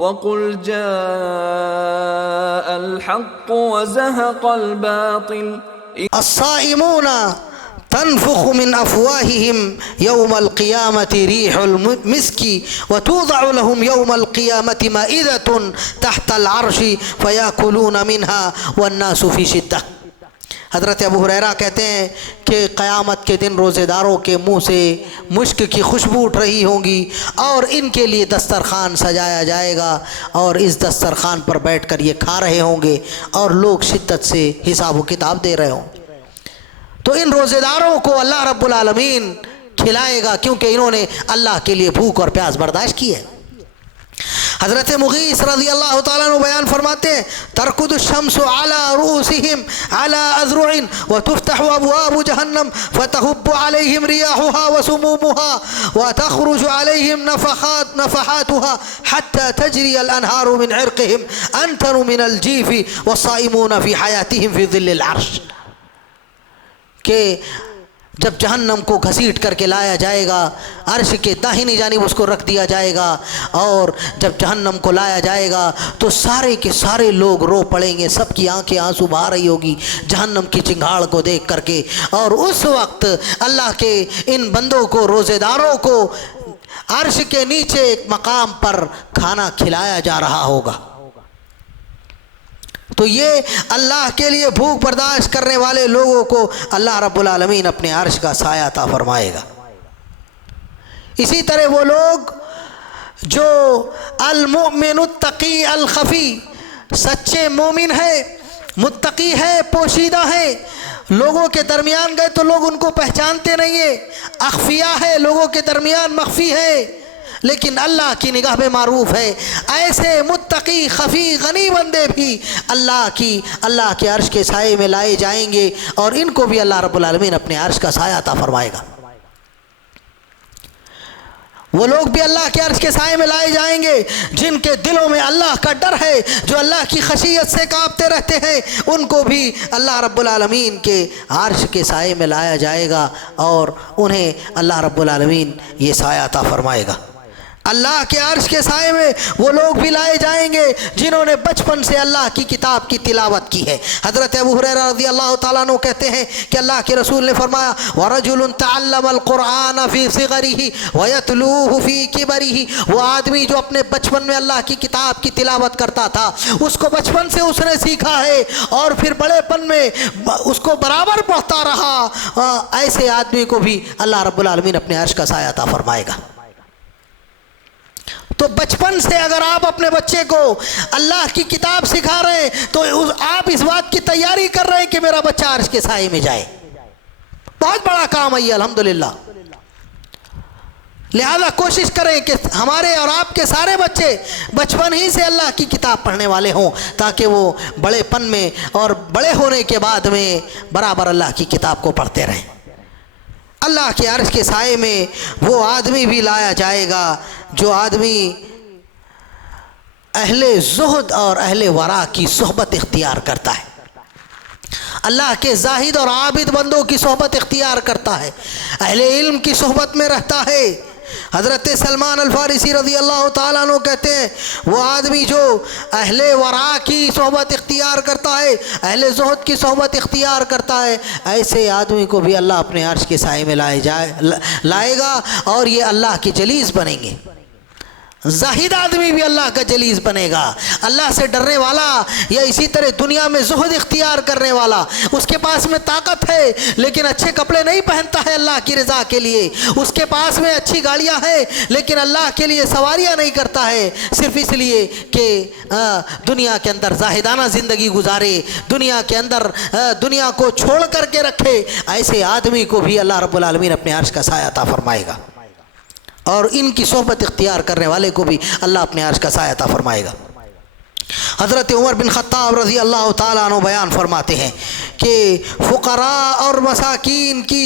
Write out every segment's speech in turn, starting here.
वक़ुल जाअल हक़्क़ु व ज़हक़ल बातिल अस्साइमूना तनफुखु मिन अफ़वाहिहिम यौमल क़ियामति रीहुल मिस्की व तूज़अु लहुम यौमल क़ियामति माइदतुन तहतल अर्शि फ़याकुलूना मिन्हा वन्नासु फ़ी शिद्दह। हज़रत अबू हुरैरा कहते हैं कि क़यामत के दिन रोज़ेदारों के मुँह से मुश्क की खुशबू उठ रही होगी और इनके लिए दस्तरखान सजाया जाएगा और इस दस्तरखान पर बैठकर ये खा रहे होंगे और लोग शिद्दत से हिसाब व किताब दे रहे होंगे। तो इन रोज़ेदारों को अल्लाह रब्बुल आलमीन खिलाएगा क्योंकि इन्होंने अल्लाह के लिए भूख और प्यास बर्दाश्त की है। हज़रत मुग़ीस रज़ी अल्लाह ताला अन्हु बयान फरमाते हैं तरकुदु शम्सु अला रूसिहिम अला अज़रुइन व तुफ्तहु अबवाबु जहन्नम फतहुब्बु अलैहिम रियाहुहा व सुमूमुहा व तख़रुजु अलैहिम नफ़हातुहा हत्ता तजरी अल अनहारु मिन इर्क़िहिम अनतनु मिन अल जीफ़ि व साइमूना फ़ी हयातिहिम फ़ी ज़िल्लिल अर्श। कि जब जहन्नम को घसीट करके लाया जाएगा, अर्श के दाहिनी जानिब उसको रख दिया जाएगा और जब जहन्नम को लाया जाएगा तो सारे के सारे लोग रो पड़ेंगे, सबकी आंखें आंसू बहा रही होगी जहन्नम की चिंगाड़ को देख करके। और उस वक्त अल्लाह के इन बंदों को, रोज़ेदारों को अर्श के नीचे एक मकाम पर खाना खिलाया जा रहा होगा। तो ये अल्लाह के लिए भूख बर्दाश्त करने वाले लोगों को अल्लाह रब्बुल आलमीन अपने अर्श का साया अता फरमाएगा। इसी तरह वो लोग जो अल मुमिनुत तकी अल खफ़ी, सच्चे मोमिन है, मुत्तकी है, पोशीदा है, लोगों के दरमियान गए तो लोग उनको पहचानते नहीं है, अख्फिया है, लोगों के दरमियान मख्फी है लेकिन अल्लाह की निगाह में मारूफ है। ऐसे मुत्तकी खफ़ी गनी बंदे भी अल्लाह के अर्श के साए में लाए जाएंगे और इनको भी अल्लाह रब्बुल आलमीन अपने अर्श का साया अता फरमाएगा। वो लोग भी अल्लाह के अर्श के साए में लाए जाएंगे जिनके दिलों में अल्लाह का डर है, जो अल्लाह की खशियत से कांपते रहते हैं, उनको भी अल्लाह रब्बुल आलमीन के अर्श के साए में लाया जाएगा और उन्हें अल्लाह रब्बुल आलमीन ये साया अता फरमाएगा। अल्लाह के अर्श के साए में वो लोग भी लाए जाएंगे जिन्होंने बचपन से अल्लाह की किताब की तिलावत की है। हज़रत अबू हुरैरा रज़ी अल्लाह ताला अन्हु कहते हैं कि अल्लाह के रसूल ने फरमाया वरजुलुन तअल्लमल कुरआन फ़ी सिग़रिही व यतलूहु फ़ी किबरिही, वो आदमी जो अपने बचपन में अल्लाह की किताब की तिलावत करता था, उसको बचपन से उसने सीखा है और फिर बड़ेपन में उसको बराबर पढ़ता रहा, ऐसे आदमी को भी अल्लाह रब्बुल आलमीन अपने अर्श का साया अता फरमाएगा। तो बचपन से अगर आप अपने बच्चे को अल्लाह की किताब सिखा रहे हैं तो आप इस बात की तैयारी कर रहे हैं कि मेरा बच्चा अर्श के साए में जाए। बहुत बड़ा काम है ये अल्हम्दुलिल्लाह। लिहाजा कोशिश करें कि हमारे और आपके सारे बच्चे बचपन ही से अल्लाह की किताब पढ़ने वाले हों ताकि वो बड़ेपन में और बड़े होने के बाद में बराबर अल्लाह की किताब को पढ़ते रहें। अल्लाह के अर्श के साए में वो आदमी भी लाया जाएगा जो आदमी अहले ज़ुहद और अहले वरा की सोहबत इख्तियार करता है, अल्लाह के जाहिद और आबिद बंदों की सोहबत इख्तियार करता है, अहले इल्म की सोहबत में रहता है। हज़रत सलमान अल फ़ारिसी रज़ी अल्लाह ताला अन्हु कहते हैं वो आदमी जो अहले वरा की सोहबत इख्तियार करता है, अहले ज़ुहद की सोहबत इख्तियार करता है, ऐसे आदमी को भी अल्लाह अपने अर्श के साए में लाएगा और ये अल्लाह के जलीस बनेंगे। जाहिद आदमी भी अल्लाह का जलीस बनेगा, अल्लाह से डरने वाला या इसी तरह दुनिया में ज़ुहद इख्तियार करने वाला, उसके पास में ताकत है लेकिन अच्छे कपड़े नहीं पहनता है अल्लाह की रज़ा के लिए, उसके पास में अच्छी गाड़ियां हैं लेकिन अल्लाह के लिए सवारियां नहीं करता है सिर्फ इसलिए कि दुनिया के अंदर जाहिदाना ज़िंदगी गुजारे, दुनिया के अंदर दुनिया को छोड़ करके रखे, ऐसे आदमी को भी अल्लाह रब्बुल आलमीन अपने अर्श का साया अता फरमाएगा और इनकी सोहबत इख्तियार करने वाले को भी अल्लाह अपने अर्श का साया अता फरमाएगा। हज़रत उमर बिन ख़त्ताब रज़ी अल्लाह ताला अन्हु बयान फरमाते हैं कि फ़ुक़रा और मसाकीन की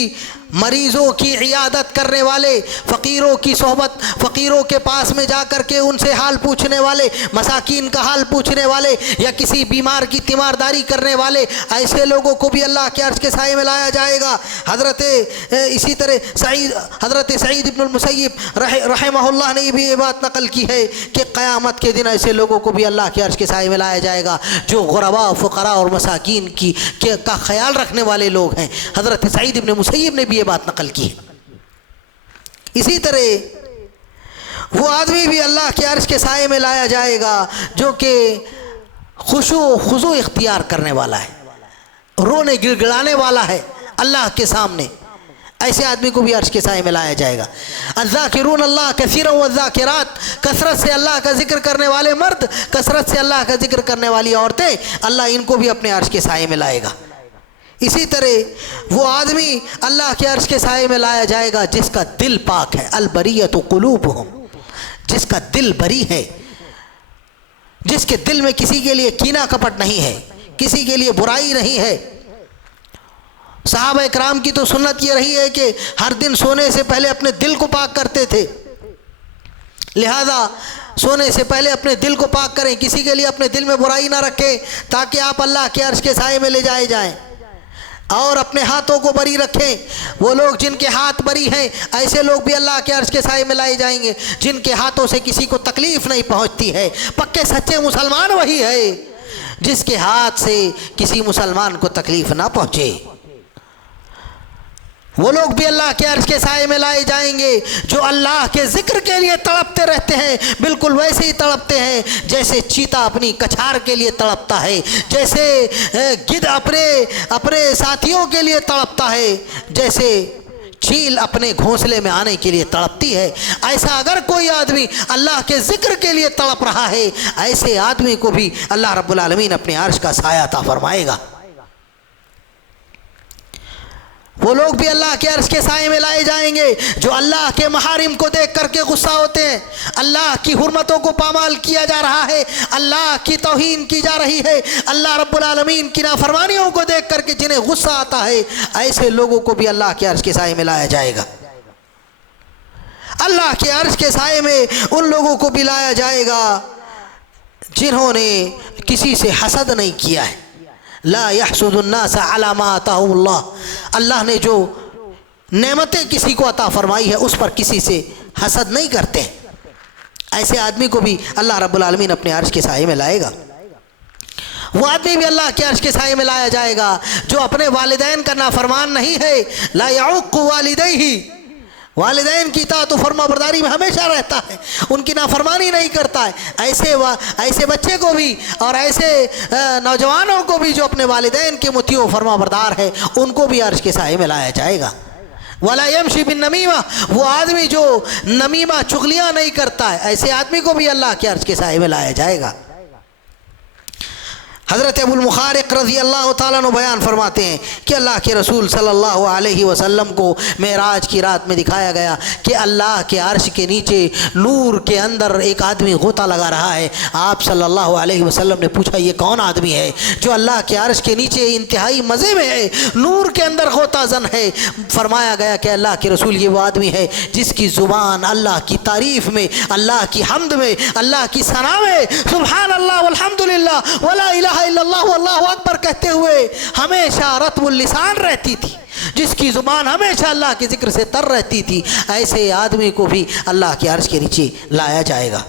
मरीज़ों की इयादत करने वाले, फ़कीरों की सोहबत, फ़कीरों के पास में जा कर के उनसे हाल पूछने वाले, मसाकीन का हाल पूछने वाले, या किसी बीमार की तीमारदारी करने वाले, ऐसे लोगों को भी अल्लाह के अर्श के साए में लाया जाएगा। इसी तरह हज़रत सईद इब्नुल मुसय्यिब रहमहुल्लाह ने भी ये बात नकल की है कि क़यामत के दिन ऐसे लोगों को भी अल्लाह के अर्श के साए में लाया जाएगा जो गुरबा, फ़ुक़रा और मसाकीन का ख्याल रखने वाले लोग हैं। हज़रत सईद इब्न मुसय्यिब ने भी ये बात नकल की है। इसी तरह वो आदमी भी अल्लाह के अर्श के साए में लाया जाएगा जो कि खुशू इख्तियार करने वाला है, रोने गिड़गिड़ाने वाला है अल्लाह के सामने। ऐसे आदमी को भी अर्श के साए में लाया जाएगा। अज़्ज़ाकिरून अल्लाह कसीरन वज़्ज़ाकिरात, कसरत से अल्लाह का जिक्र करने वाले मर्द, कसरत से अल्लाह का जिक्र करने वाली औरतें, अल्लाह इनको भी अपने अर्श के साए में लाएगा। इसी तरह वो आदमी अल्लाह के अर्श के साए में लाया जाएगा जिसका दिल पाक है। अलबरियतु कुलूबुहुम, जिसका दिल बरी है, जिसके दिल में किसी के लिए कीना कपट नहीं है, किसी के लिए बुराई नहीं है। सहाबा इकराम की तो सुन्नत ये रही है कि हर दिन सोने से पहले अपने दिल को पाक करते थे, लिहाजा सोने से पहले अपने दिल को पाक करें, किसी के लिए अपने दिल में बुराई ना रखें ताकि आप अल्लाह के अर्श के साए में ले जाए जाएं। और अपने हाथों को बरी रखें। वो लोग जिनके हाथ बरी हैं ऐसे लोग भी अल्लाह के अर्श के साए में लाए जाएंगे जिनके हाथों से किसी को तकलीफ़ नहीं पहुंचती है। पक्के सच्चे मुसलमान वही है जिसके हाथ से किसी मुसलमान को तकलीफ़ ना पहुंचे। वो लोग भी अल्लाह के अर्श के साए में लाए जाएंगे जो अल्लाह के ज़िक्र के लिए तड़पते रहते हैं, बिल्कुल वैसे ही तड़पते हैं जैसे चीता अपनी कछार के लिए तड़पता है, जैसे गिद्ध अपने साथियों के लिए तड़पता है, जैसे चील अपने घोंसले में आने के लिए तड़पती है। ऐसा अगर कोई आदमी अल्लाह के ज़िक्र के लिए तड़प रहा है, ऐसे आदमी को भी अल्लाह रब्बुल आलमीन अपने अर्श का साया अता फरमाएगा। वो लोग भी अल्लाह के अर्श के साए में लाए जाएंगे जो अल्लाह के महारिम को देख करके गुस्सा होते हैं, अल्लाह की हुर्मतों को पामाल किया जा रहा है, अल्लाह की तौहीन की जा रही है, अल्लाह रब्बुल आलमीन की नाफरमानियों को देख करके जिन्हें गुस्सा आता है, ऐसे लोगों को भी अल्लाह के अर्श के साए में लाया जाएगा। अल्लाह के अर्श के साए में उन लोगों को भी लाया जाएगा जिन्होंने किसी से हसद नहीं किया है। ला यहसुदुन्नास अला मा अताहुल्लाह, अल्लाह ने जो नेमतें किसी को अता फरमाई है उस पर किसी से हसद नहीं करते। ऐसे आदमी को भी अल्लाह रब्बुल आलमीन अपने अर्श के साए में लाएगा। वो आदमी भी अल्लाह के अर्श के साए में लाया जाएगा जो अपने वालिदैन का नाफरमान नहीं है। ला यउक्कु वालिदैहि, वालिदैन की इताअत व फरमाबरदारी में हमेशा रहता है, उनकी नाफरमानी नहीं करता है। ऐसे बच्चे को भी और ऐसे नौजवानों को भी जो अपने वालिदैन के मुती व फरमाबरदार है उनको भी अर्श के साए में लाया जाएगा। वला यमशी बिन नमीमा, वो आदमी जो नमीमा चुगलियाँ नहीं करता है, ऐसे आदमी को भी अल्लाह के अर्श के साए में लाया जाएगा। हज़रत अबुल मुखारिक रज़ी अल्लाह ताला अन्हु बयान फरमाते हैं कि अल्लाह के रसूल सल्लल्लाहु अलैहि वसल्लम को मेराज की रात में दिखाया गया कि अल्लाह के अर्श के नीचे नूर के अंदर एक आदमी गोता लगा रहा है। आप सल्लल्लाहु अलैहि वसल्लम ने पूछा, ये कौन आदमी है जो अल्लाह के अर्श के नीचे इंतहाई मज़े में है, नूर के अंदर गोता ज़न है? फरमाया गया कि अल्लाह के रसूल ये वो आदमी है जिसकी ज़ुबान अल्लाह की तारीफ़ में, अल्लाह की हम्द में, अल्लाह की सना में सुबहान अल्लाह वल्हम्दुलिल्लाह वला इलाहा इल्लल्लाह अल्लाहु अकबर कहते हुए हमेशा रत्बुल लिसान रहती थी, जिसकी ज़ुबान हमेशा अल्लाह के ज़िक्र से तर रहती थी। ऐसे आदमी को भी अल्लाह के अर्श के नीचे लाया जाएगा।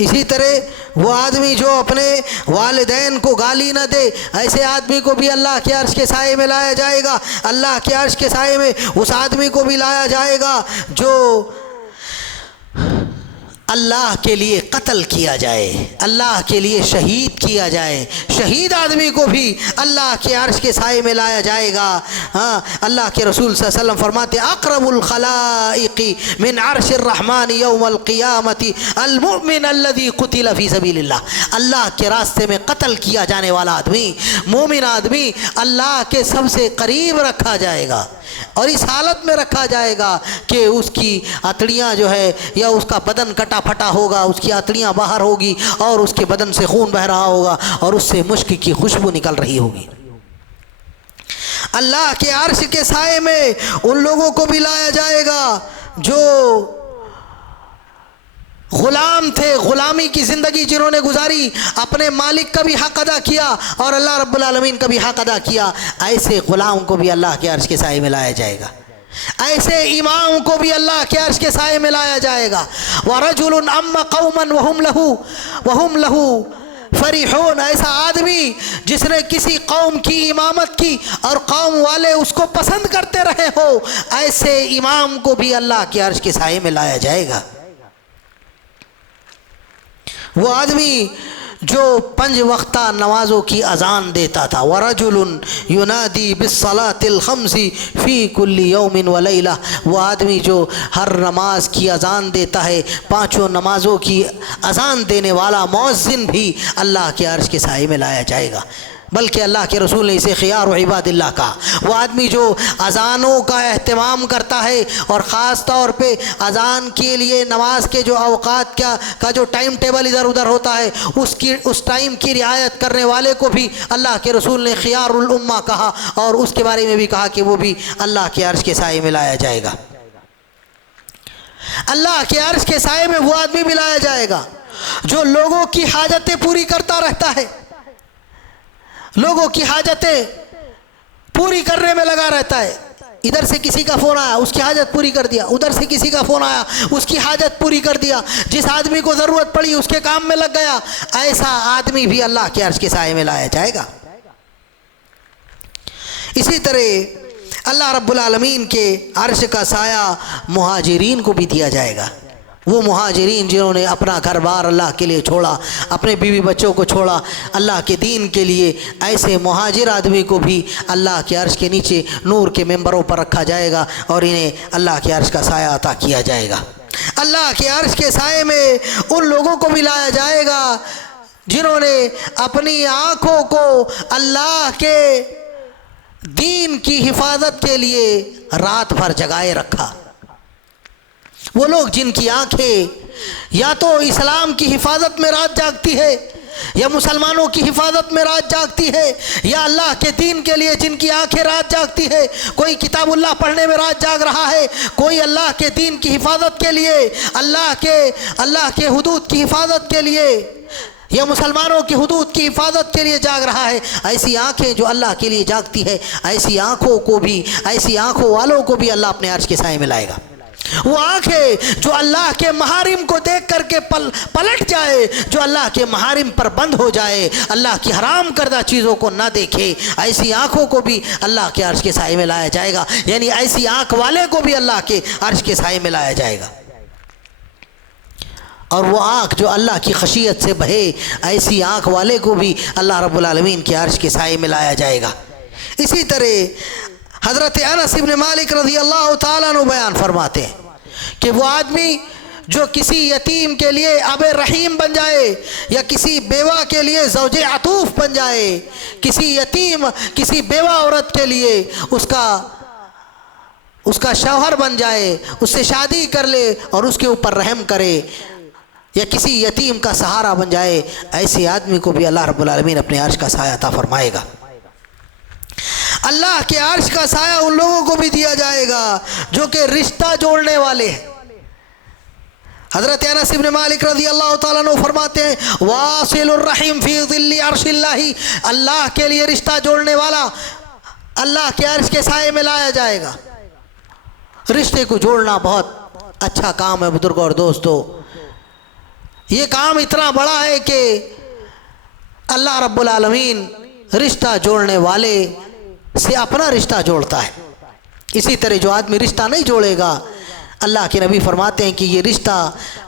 इसी तरह वो आदमी जो अपने वालिदैन को गाली न दे, ऐसे आदमी को भी अल्लाह के अर्श के साए में लाया जाएगा। अल्लाह के अर्श के साए में उस आदमी को भी लाया जाएगा जो अल्लाह के लिए कत्ल किया जाए, अल्लाह के लिए शहीद किया जाए। शहीद आदमी को भी अल्लाह के अर्श के साए में लाया जाएगा। हाँ, अल्लाह के रसूल सल्लल्लाहु अलैहि वसल्लम फरमाते अक़रबुल खलाइक़ि मिन अर्शिर रहमान यौमल क़ियामति अल मुमिन अल्लज़ी क़ुतिल फ़ी सबीलिल्लाह, अल्लाह के रास्ते में कत्ल किया जाने वाला आदमी, मोमिन आदमी अल्लाह के सबसे करीब रखा जाएगा और इस हालत में रखा जाएगा कि उसकी अतड़ियाँ जो है या उसका बदन कटा फटा होगा, उसकी अतड़ियाँ बाहर होगी और उसके बदन से खून बह रहा होगा और उससे मुश्क की खुशबू निकल रही होगी। अल्लाह के अर्श के साए में उन लोगों को भी लाया जाएगा जो गुलाम थे, गुलामी की ज़िंदगी जिन्होंने गुजारी, अपने मालिक का भी हक़ अदा किया और अल्लाह रब्बुल आलमीन का भी हक़ अदा किया। ऐसे ग़ुलाम को भी अल्लाह के अर्श के साए में लाया जाएगा। ऐसे इमाम को भी अल्लाह के अर्श के साए में लाया जाएगा। वरजुलुन अम्मा कौमन वहुम लहू फरीहून, ऐसा आदमी जिसने किसी कौम की इमामत की और कौम वाले उसको पसंद करते रहे हो, ऐसे इमाम को भी अल्लाह के अर्श के साए में लाया जाएगा। वो आदमी जो 5 वक्ता नमाज़ों की अज़ान देता था। वरजुलुन युनादी बिस्सलातिल खम्सी फ़ी कुल्ली यौमिन व लैला, वो आदमी जो हर नमाज की अज़ान देता है, 5 नमाज़ों की अज़ान देने वाला मुअज़्ज़िन भी अल्लाह के अर्श के साए में लाया जाएगा। बल्कि अल्लाह के रसूल ने इसे खियार व इबादिल्लाह कहा। वो आदमी जो अज़ानों का एहतमाम करता है और ख़ास तौर पे अज़ान के लिए नमाज के जो अवकात का जो टाइम टेबल इधर उधर होता है, उस टाइम की रियायत करने वाले को भी अल्लाह के रसूल ने खियारुल उम्मा कहा और उसके बारे में भी कहा कि वो भी अल्लाह के अर्श के साए में लाया जाएगा। अल्लाह के अर्श के साए में वो आदमी भी लाया जाएगा जो लोगों की हाजतें पूरी करता रहता है, लोगों की हाजतें पूरी करने में लगा रहता है। इधर से किसी का फ़ोन आया, उसकी हाजत पूरी कर दिया, उधर से किसी का फ़ोन आया, उसकी हाजत पूरी कर दिया, जिस आदमी को ज़रूरत पड़ी उसके काम में लग गया। ऐसा आदमी भी अल्लाह के अर्श के साए में लाया जाएगा। इसी तरह अल्लाह रब्बुल आलमीन के अर्श का साया मुहाजिरीन को भी दिया जाएगा। वो मुहाजिरीन जिन्होंने अपना घर बार अल्लाह के लिए छोड़ा, अपने बीवी बच्चों को छोड़ा अल्लाह के दीन के लिए, ऐसे मुहाजिर आदमी को भी अल्लाह के अर्श के नीचे नूर के मेंबरों पर रखा जाएगा और इन्हें अल्लाह के अर्श का साया अता किया जाएगा। अल्लाह के अर्श के साए में उन लोगों को भी लाया जाएगा जिन्होंने अपनी आँखों को अल्लाह के दीन की हिफाजत के लिए रात भर जगाए रखा। वो लोग जिनकी आंखें या तो इस्लाम की हिफाजत में रात जागती है, या मुसलमानों की हिफाजत में रात जागती है, या अल्लाह के दीन के लिए जिनकी आंखें रात जागती है। कोई किताबुल्लाह पढ़ने में रात जाग रहा है, कोई अल्लाह के दीन की हिफाजत के लिए, अल्लाह के हुदूद की हिफाजत के लिए, या मुसलमानों की हुदूद की हिफाजत के लिए जाग रहा है। ऐसी आंखें जो अल्लाह के लिए जागती है, ऐसी आंखों को भी, ऐसी आंखों वालों को भी अल्लाह अपने अर्श के साए में लाएगा। वो आंखें जो अल्लाह के महारिम को देख करके पलट जाए, जो अल्लाह के महारिम पर बंद हो जाए, अल्लाह की हराम करदा चीज़ों को ना देखे, ऐसी आंखों को भी अल्लाह के अर्श के साए में लाया जाएगा। यानी ऐसी आंख वाले को भी अल्लाह के अर्श के साए में लाया जाएगा। और वो आँख जो अल्लाह की खशियत से बहे, ऐसी आँख वाले को भी अल्लाह रब्बुल आलमीन के अर्श के साए में लाया जाएगा। इसी तरह हज़रत अनस इब्न मालिक रज़ी अल्लाह ताला अन्हु बयान फरमाते हैं कि वो आदमी जो किसी यतीम के लिए अब रहीम बन जाए, या किसी बेवा के लिए ज़ौजे अतूफ़ बन जाए, किसी यतीम, किसी बेवा औरत के लिए उसका शौहर बन जाए, उससे शादी कर ले और उसके ऊपर रहम करे, या किसी यतीम का सहारा बन जाए, ऐसे आदमी को भी अल्लाह रब्बुल आलमीन अपने अर्श का साया अता फरमाएगा। अल्लाह के अर्श का साया उन लोगों को भी दिया जाएगा जो कि रिश्ता जोड़ने वाले हैं। हज़रत अनस इब्न मालिक रज़ी अल्लाह ताला अन्हु फरमाते हैं, वासिलुर रहीम फी ज़िल्ली अर्शिल्लाही, अल्लाह के लिए रिश्ता जोड़ने वाला अल्लाह के अर्श के साए में लाया जाएगा। रिश्ते को जोड़ना बहुत अच्छा काम है बुजुर्गों और दोस्तों। ये काम इतना बड़ा है कि अल्लाह रब्बुल आलमीन रिश्ता जोड़ने वाले से अपना रिश्ता जोड़ता है। इसी तरह जो आदमी रिश्ता नहीं जोड़ेगा, अल्लाह के नबी फरमाते हैं कि ये रिश्ता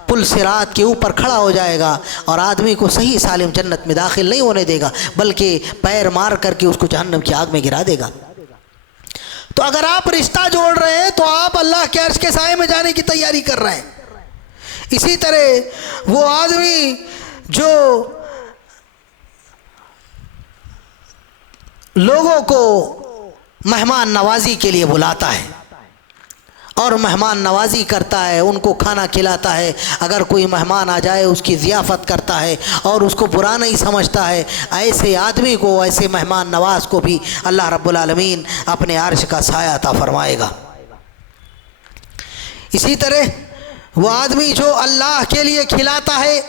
पुल सिरात के ऊपर खड़ा हो जाएगा और आदमी को सही सालिम जन्नत में दाखिल नहीं होने देगा, बल्कि पैर मार करके उसको जहन्नम की आग में गिरा देगा। तो अगर आप रिश्ता जोड़ रहे हैं तो आप अल्लाह के अर्श के साए में जाने की तैयारी कर रहे हैं। इसी तरह वो आदमी जो लोगों को मेहमान नवाजी के लिए बुलाता है और मेहमान नवाजी करता है, उनको खाना खिलाता है। अगर कोई मेहमान आ जाए उसकी ज़ियाफ़त करता है और उसको बुरा नहीं समझता है। ऐसे आदमी को, ऐसे मेहमान नवाज को भी अल्लाह रब्बुल आलमीन अपने अर्श का साया अता फरमाएगा। इसी तरह वो आदमी जो अल्लाह के लिए खिलाता है,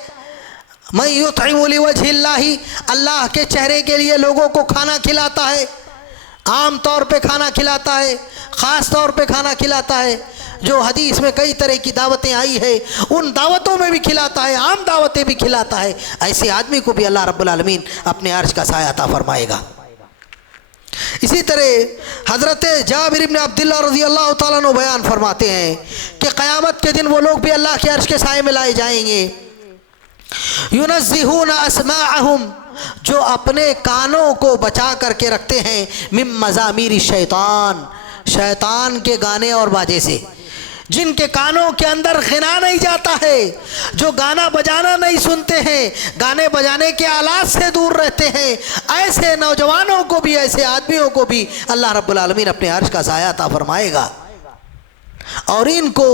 मैं युतइमु लिवजहिल्लाहि, अल्लाह के चेहरे के लिए लोगों को खाना खिलाता है, आम तौर पे खाना खिलाता है, ख़ास तौर पे खाना खिलाता है। जो हदीस में कई तरह की दावतें आई है उन दावतों में भी खिलाता है, आम दावतें भी खिलाता है। ऐसे आदमी को भी अल्लाह रब्बुल आलमीन अपने अर्श का साया अता फरमाएगा। इसी तरह हज़रत जाबिर इब्न अब्दुल्लाह रज़ियल्लाहु ताला अन्हु बयान फरमाते हैं कि क़यामत के दिन वो लोग भी अल्लाह के अर्श के साए में लाए जाएंगे। युनज़्ज़िहूना अस्माअहुम, जो अपने कानों को बचा करके रखते हैं, मिन मज़ामीर शैतान, शैतान के गाने और बाजे से, जिनके कानों के अंदर ग़िना नहीं जाता है, जो गाना बजाना नहीं सुनते हैं, गाने बजाने के आलात से दूर रहते हैं, ऐसे नौजवानों को भी, ऐसे आदमियों को भी अल्लाह रब्बुल आलमीन अपने अर्श का साया अता फरमाएगा और इनको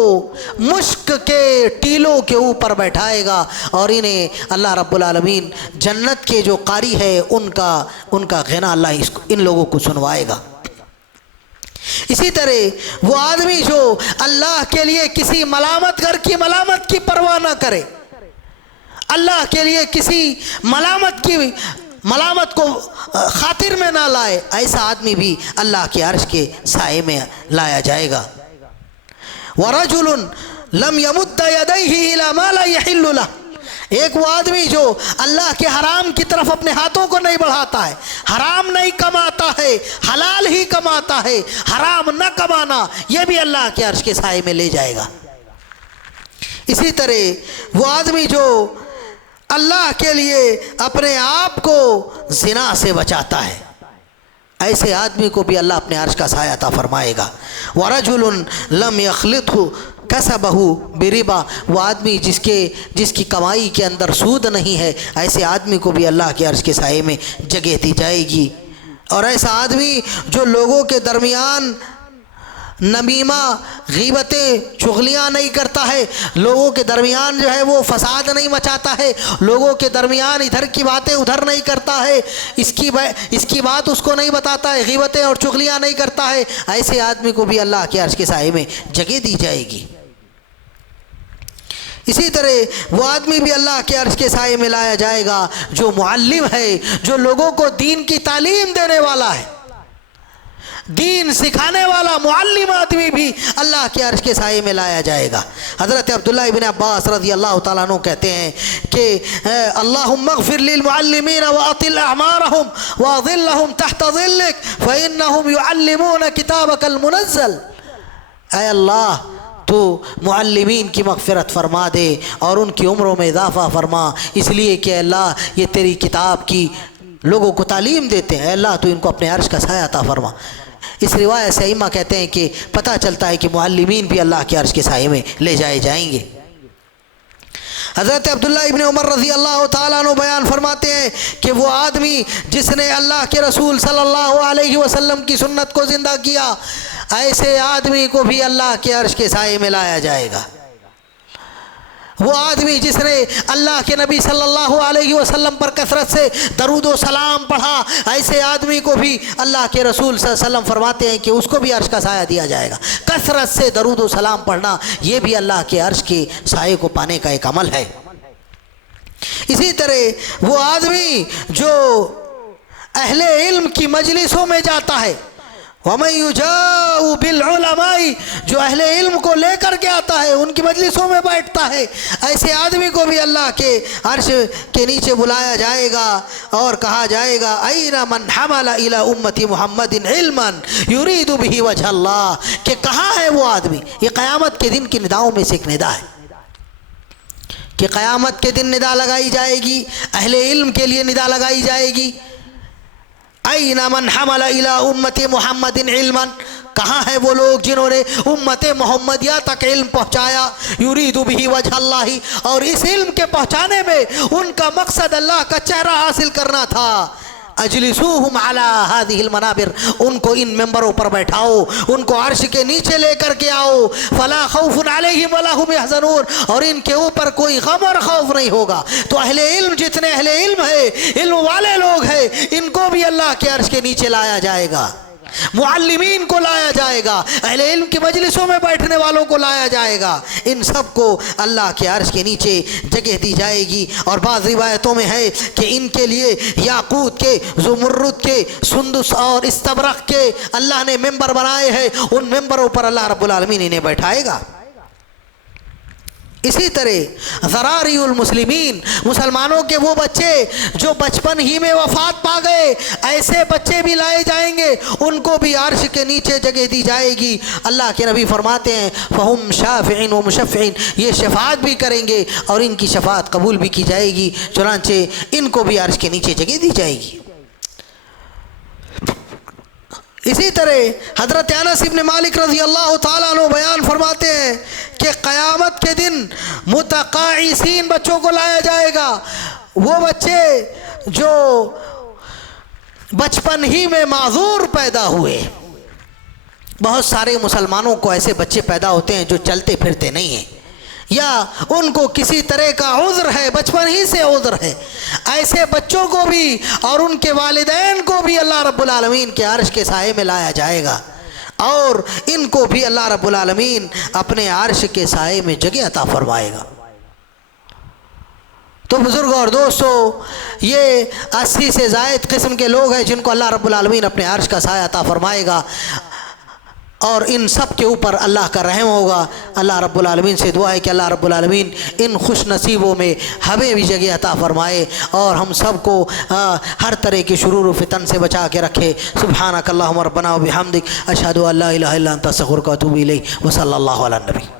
मुश्क के टीलों के ऊपर बैठाएगा और इन्हें अल्लाह रब्बुल आलमीन जन्नत के जो कारी है उनका ग़िना अल्लाह इन लोगों को सुनवाएगा। इसी तरह वो आदमी जो अल्लाह के लिए किसी मलामत की परवाह ना करे, अल्लाह के लिए किसी मलामत को खातिर में ना लाए, ऐसा आदमी भी अल्लाह के अर्श के साए में लाया जाएगा। वरजुलुन लम यमुद्द यदैहि इला मा ला यहिल्लु लह, एक वो आदमी जो अल्लाह के हराम की तरफ अपने हाथों को नहीं बढ़ाता है, हराम नहीं कमाता है, हलाल ही कमाता है। हराम न कमाना यह भी अल्लाह के अर्श के साए में ले जाएगा। इसी तरह वो आदमी जो अल्लाह के लिए अपने आप को ज़िना से बचाता है, ऐसे आदमी को भी अल्लाह अपने अर्श का साया अता फरमाएगा। वरजुलुन लम यखलितहु कसबहु बिरिबा, वो आदमी जिसकी कमाई के अंदर सूद नहीं है, ऐसे आदमी को भी अल्लाह के अर्श के साए में जगह दी जाएगी। और ऐसा आदमी जो लोगों के दरमियान नमीमा, गीबतें, चुगलियाँ नहीं करता है, लोगों के दरमियान जो है वो फसाद नहीं मचाता है, लोगों के दरमियान इधर की बातें उधर नहीं करता है, इसकी बात उसको नहीं बताता है, गीबतें और चुगलियाँ नहीं करता है, ऐसे आदमी को भी अल्लाह के अर्श के साए में जगह दी जाएगी। इसी तरह वो आदमी भी अल्लाह के अर्श के साए में लाया जाएगा जो मुअल्लिम है, जो लोगों को दीन की तालीम देने वाला है, दीन सिखाने वाला मुअल्लिम आदमी भी अल्लाह के अर्श के साए में लाया जाएगा। हज़रत अब्दुल्लाह इब्न अब्बास रज़ियल्लाहु ताला अन्हु कहते हैं कि अल्लाहुम्मा अग़फ़िर लिल मुअल्लिमीन व अतिल अअमारहुम व अज़िल्लहुम तहत ज़िल्लिक फ़इन्नहुम युअल्लिमून किताबकल मुनज़्ज़ल। ऐ अल्लाह, तो मुअल्लिमीन की मग़फ़िरत फ़रमा दे और उनकी उम्रों में इज़ाफ़ा फ़रमा, इसलिए कि अल्लाह ये तेरी किताब की लोगों को तालीम देते हैं। अल्लाह तो इनको अपने अर्श का साया अता फ़रमा। इस रिवायत से इमाम कहते हैं कि पता चलता है कि मुअल्लिमीन भी अल्लाह के अर्श के साए में ले जाए जाएंगे। हज़रत अब्दुल्लाह इब्न उमर रज़ियल्लाहु ताला अन्हु बयान फरमाते हैं कि वो आदमी जिसने अल्लाह के रसूल सल्लल्लाहु अलैहि वसल्लम की सुन्नत को ज़िंदा किया, ऐसे आदमी को भी अल्लाह के अर्श के साए में लाया जाएगा। वो आदमी जिसने अल्लाह के नबी सल्लल्लाहु अलैहि वसल्लम पर कसरत से दरूद व सलाम पढ़ा, ऐसे आदमी को भी अल्लाह के रसूल सल्लल्लाहु अलैहि वसल्लम फरमाते हैं कि उसको भी अर्श का साया दिया जाएगा। कसरत से दरूद व सलाम पढ़ना ये भी अल्लाह के अर्श के साए को पाने का एक अमल है। इसी तरह वो आदमी जो अहले इल्म की मजलिसों में जाता है, वमन युजाउ बिल उलमाई, जो अहले इल्म को लेकर के आता है, उनकी मजलिसों में बैठता है, ऐसे आदमी को भी अल्लाह के अर्श के नीचे बुलाया जाएगा और कहा जाएगा ऐना मन हमला इला उम्मती मुहम्मदिन इल्मन युरीदु बिही वजह अल्लाह, कि कहाँ है वो आदमी। ये क़यामत के दिन की निदाओं में से एक निदा है कि क़यामत के दिन निदा लगाई जाएगी, अहले इल्म के लिए निदा लगाई जाएगी। ऐना मन हमला इला उम्मती मुहम्मदिन इल्मन, कहाँ है वो लोग जिन्होंने उम्मत मोहम्मदिया तक इल्म पहुँचाया, युरीदु बिही वजह अल्लाह, और इस इल्म के पहुँचाने में उनका मकसद अल्लाह का चेहरा हासिल करना था। अजलिसूहुम अला हादिहिल मनाबिर, उनको इन मेंबरों पर बैठाओ, उनको अर्श के नीचे लेकर के आओ। फला खौफुन अलैहिम वला हुम यहज़नून, और इनके ऊपर कोई गम और खौफ नहीं होगा। तो अहले इल्म, जितने अहले इल्म है, इल्म वाले लोग हैं, इनको भी अल्लाह के अर्श के नीचे लाया जाएगा, मुअल्लिमीन को लाया जाएगा, अहले इल्म की मजलिसों में बैठने वालों को लाया जाएगा। इन सब को अल्लाह के अर्श के नीचे जगह दी जाएगी। और बाज़ रिवायतों में है कि इनके लिए याकूत के, ज़ुमर्रुद के, सुंदुस और इस्तबरक के अल्लाह ने मेंबर बनाए हैं। उन मेंबरों पर अल्लाह रब्बुल आलमीन इन्हें बैठाएगा। इसी तरह ज़रारियुल मुस्लिमीन, मुसलमानों के वो बच्चे जो बचपन ही में वफ़ात पा गए, ऐसे बच्चे भी लाए जाएंगे, उनको भी अर्श के नीचे जगह दी जाएगी। अल्लाह के नबी फरमाते हैं फ़हुम शाफ़िईन व मुशफ़्फ़ीन, ये शफ़ाअत भी करेंगे और इनकी शफ़ाअत कबूल भी की जाएगी, चुनांचे इनको भी अर्श के नीचे जगह दी जाएगी। इसी तरह हज़रत अनस इब्न मालिक रज़ी अल्लाह ताला अन्हु बयान फरमाते हैं कि क़यामत के दिन मुतक़ाइसीन बच्चों को लाया जाएगा। वो बच्चे जो बचपन ही में माज़ूर पैदा हुए। बहुत सारे मुसलमानों को ऐसे बच्चे पैदा होते हैं जो चलते फिरते नहीं हैं, या उनको किसी तरह का उज़्र है, बचपन ही से उज़्र है। ऐसे बच्चों को भी और उनके वालिदैन को भी अल्लाह रब्बुल आलमीन के अर्श के साए में लाया जाएगा, और इनको भी अल्लाह रब्बुल आलमीन अपने अर्श के साए में जगह अता फरमाएगा। तो बुज़ुर्ग और दोस्तों, ये 80 से ज़ायद किस्म के लोग हैं जिनको अल्लाह रब्बुल आलमीन अपने अर्श का साया अता फरमाएगा, और इन सब के ऊपर अल्लाह का रहम होगा। अल्लाह रब्बुल आलमीन से दुआ है कि अल्लाह रब्बुल आलमीन इन खुश नसीबों में हमें भी जगह अता फरमाए और हम सब को हर तरह के शुरूर फितन से बचा के रखे। सुब्हानक अल्लाहुम्मा रब्बना व बिहम्दिक अशहदु अल्ला इलाहा इल्ला अंता अस्तगफिरुका व अतूबु इलैक व सल्लल्लाहु अला नबी।